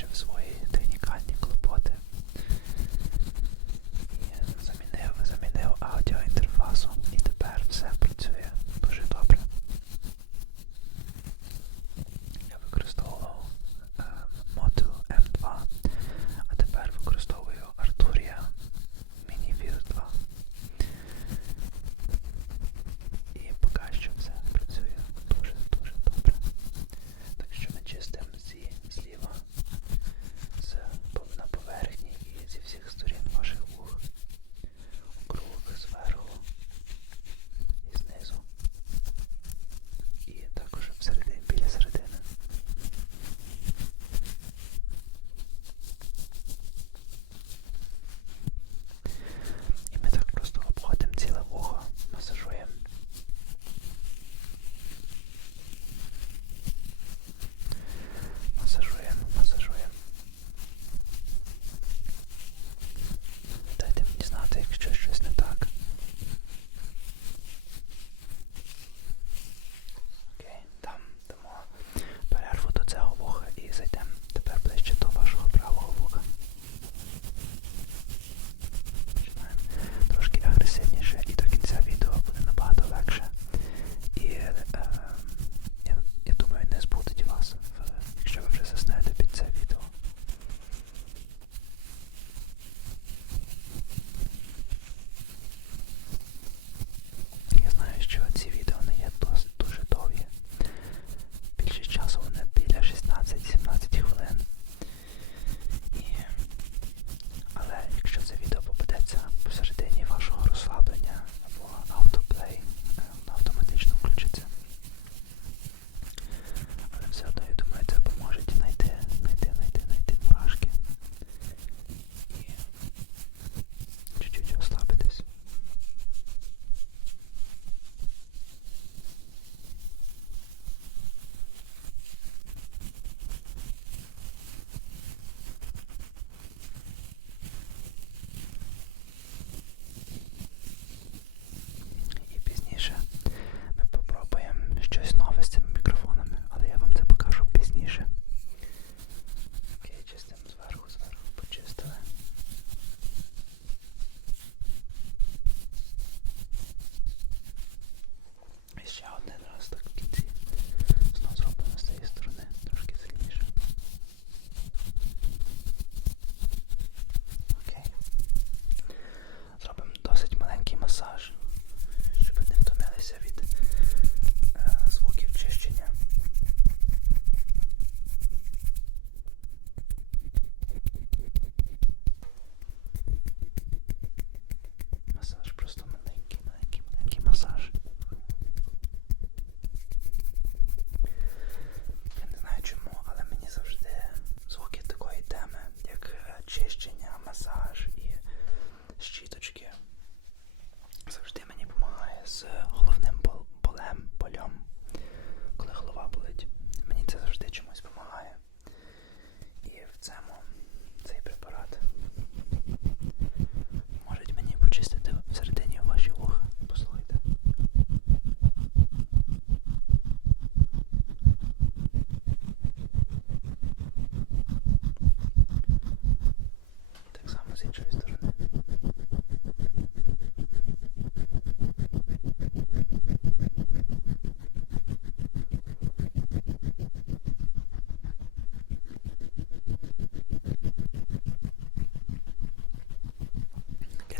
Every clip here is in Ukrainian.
precious way.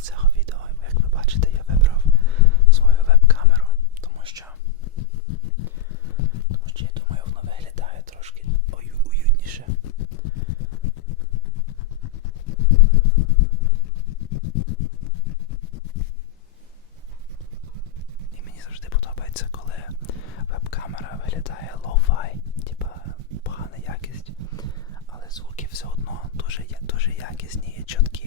початок цього відео, як ви бачите, я вибрав свою веб-камеру, тому що тому що я думаю, воно виглядає трошки уютніше. І мені завжди подобається, коли веб-камера виглядає лоу-фай, типа погана якість, але звуки все одно дуже, дуже якісні і чіткі.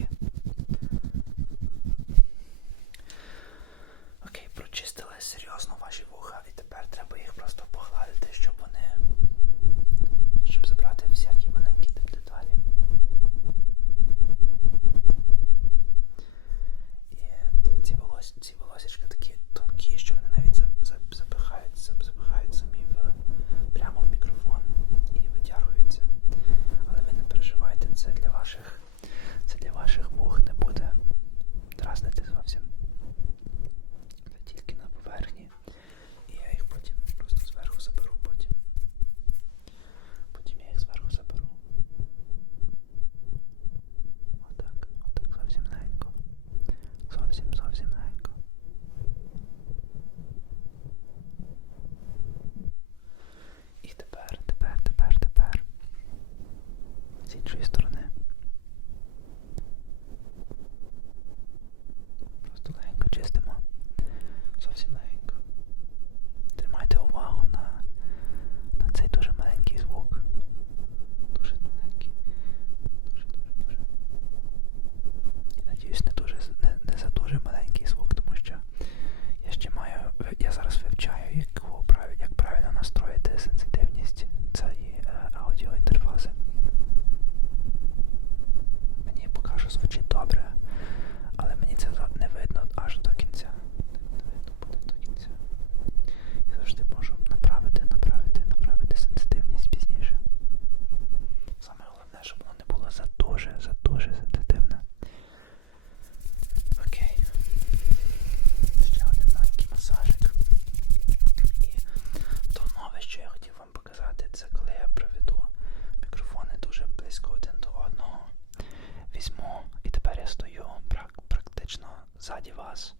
us.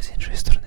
І тепер